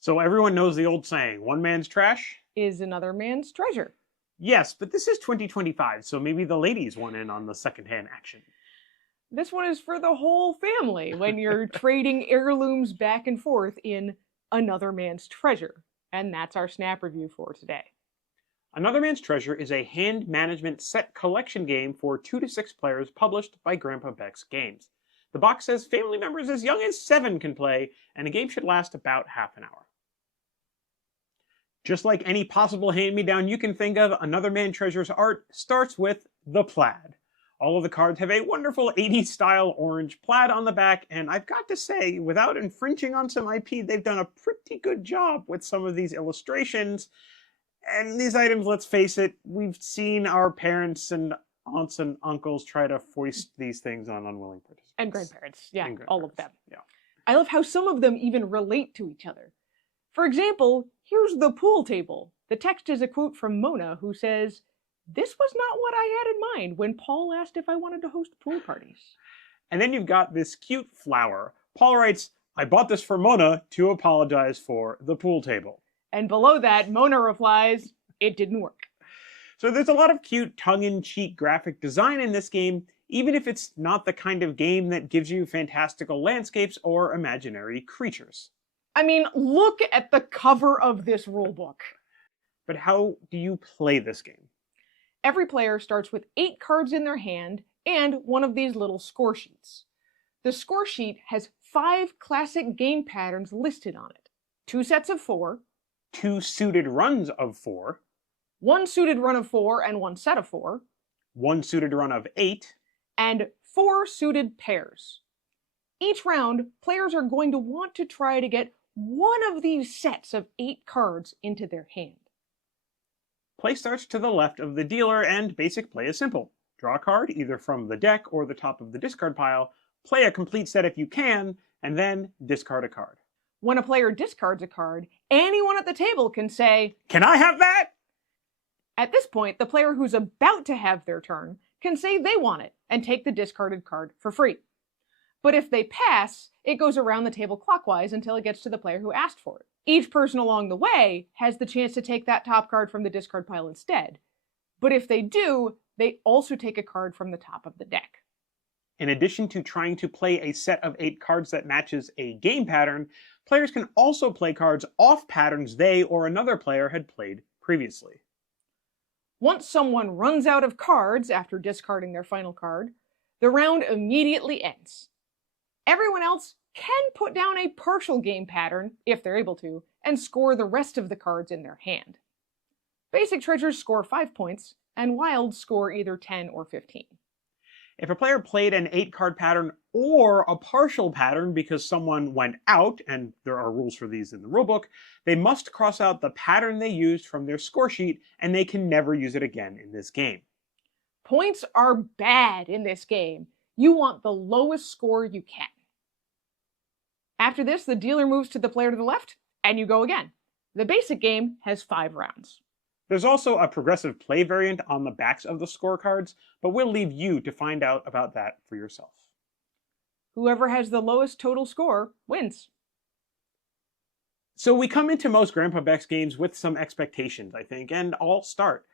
So everyone knows the old saying, one man's trash? Is another man's treasure. Yes, but this is 2025, so maybe the ladies want in on the secondhand action. This one is for the whole family when you're trading heirlooms back and forth in Another Man's Treasure. And that's our snap review for today. Another Man's Treasure is a hand management set collection game for 2 to 6 players published by Grandpa Beck's Games. The box says family members as young as 7 can play, and the game should last about half an hour. Just like any possible hand-me-down you can think of, Another Man's Treasure's art starts with the plaid. All of the cards have a wonderful 80s style orange plaid on the back, and I've got to say, without infringing on some IP, they've done a pretty good job with some of these illustrations. And these items, let's face it, we've seen our parents and aunts and uncles try to foist these things on unwilling participants. And grandparents, yeah, all of them. Yeah. I love how some of them even relate to each other. For example, here's the pool table. The text is a quote from Mona, who says, "This was not what I had in mind when Paul asked if I wanted to host pool parties." And then you've got this cute flower. Paul writes, "I bought this for Mona to apologize for the pool table." And below that, Mona replies, "It didn't work." So there's a lot of cute tongue-in-cheek graphic design in this game, even if it's not the kind of game that gives you fantastical landscapes or imaginary creatures. I mean, look at the cover of this rulebook. But how do you play this game? Every player starts with 8 cards in their hand and one of these little score sheets. The score sheet has 5 classic game patterns listed on it. 2 sets of 4, 2 suited runs of 4, 1 suited run of 4 and 1 set of 4, 1 suited run of 8, and 4 suited pairs. Each round, players are going to want to try to get one of these sets of 8 cards into their hand. Play starts to the left of the dealer, and basic play is simple. Draw a card, either from the deck or the top of the discard pile, play a complete set if you can, and then discard a card. When a player discards a card, anyone at the table can say, "Can I have that?" At this point, the player who's about to have their turn can say they want it and take the discarded card for free. But if they pass, it goes around the table clockwise until it gets to the player who asked for it. Each person along the way has the chance to take that top card from the discard pile instead. But if they do, they also take a card from the top of the deck. In addition to trying to play a set of 8 cards that matches a game pattern, players can also play cards off patterns they or another player had played previously. Once someone runs out of cards after discarding their final card, the round immediately ends. Everyone else can put down a partial game pattern, if they're able to, and score the rest of the cards in their hand. Basic treasures score 5 points, and wilds score either 10 or 15. If a player played an 8-card pattern or a partial pattern because someone went out, and there are rules for these in the rulebook, they must cross out the pattern they used from their score sheet, and they can never use it again in this game. Points are bad in this game. You want the lowest score you can. After this, the dealer moves to the player to the left, and you go again. The basic game has 5 rounds. There's also a progressive play variant on the backs of the scorecards, but we'll leave you to find out about that for yourself. Whoever has the lowest total score wins. So we come into most Grandpa Beck's games with some expectations, I think, and I'll start.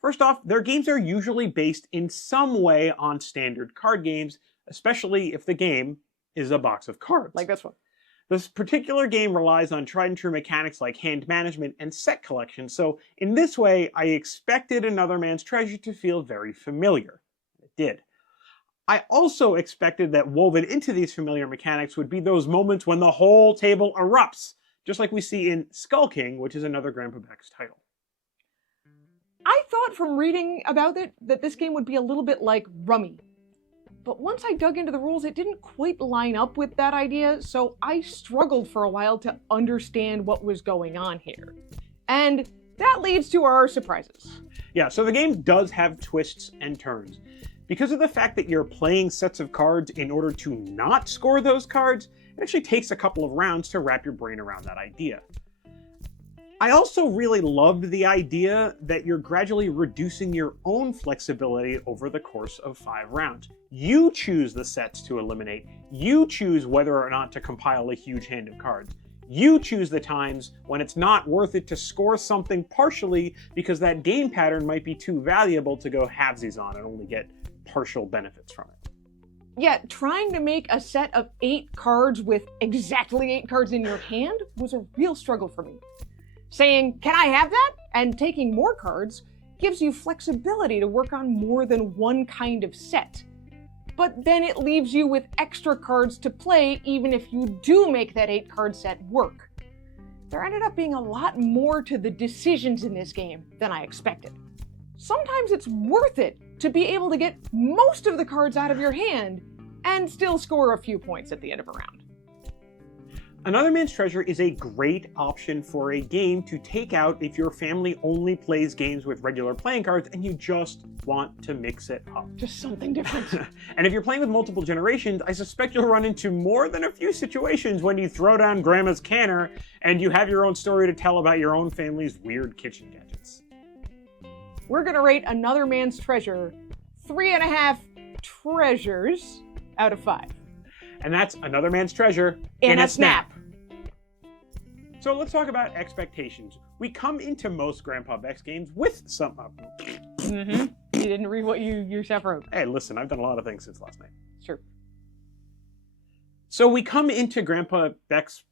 First off, their games are usually based in some way on standard card games, especially if the game is a box of cards. Like this one. This particular game relies on tried and true mechanics like hand management and set collection, so in this way, I expected Another Man's Treasure to feel very familiar. It did. I also expected that woven into these familiar mechanics would be those moments when the whole table erupts, just like we see in Skull King, which is another Grandpa Beck's title. I thought from reading about it that this game would be a little bit like Rummy. But once I dug into the rules, it didn't quite line up with that idea, so I struggled for a while to understand what was going on here. And that leads to our surprises. Yeah, so the game does have twists and turns. Because of the fact that you're playing sets of cards in order to not score those cards, it actually takes a couple of rounds to wrap your brain around that idea. I also really loved the idea that you're gradually reducing your own flexibility over the course of 5 rounds. You choose the sets to eliminate. You choose whether or not to compile a huge hand of cards. You choose the times when it's not worth it to score something partially because that game pattern might be too valuable to go halvesies on and only get partial benefits from it. Yeah, trying to make a set of 8 cards with exactly 8 cards in your hand was a real struggle for me. Saying, "Can I have that?" and taking more cards gives you flexibility to work on more than one kind of set. But then it leaves you with extra cards to play even if you do make that 8-card set work. There ended up being a lot more to the decisions in this game than I expected. Sometimes it's worth it to be able to get most of the cards out of your hand and still score a few points at the end of a round. Another Man's Treasure is a great option for a game to take out if your family only plays games with regular playing cards and you just want to mix it up. Just something different. And if you're playing with multiple generations, I suspect you'll run into more than a few situations when you throw down Grandma's canner and you have your own story to tell about your own family's weird kitchen gadgets. We're gonna rate Another Man's Treasure 3.5 treasures out of 5. And that's Another Man's Treasure In a snap. So let's talk about expectations. We come into most Grandpa Beck's games with some... You didn't read what you yourself wrote. Hey, listen, I've done a lot of things since last night. Sure. So we come into Grandpa Beck's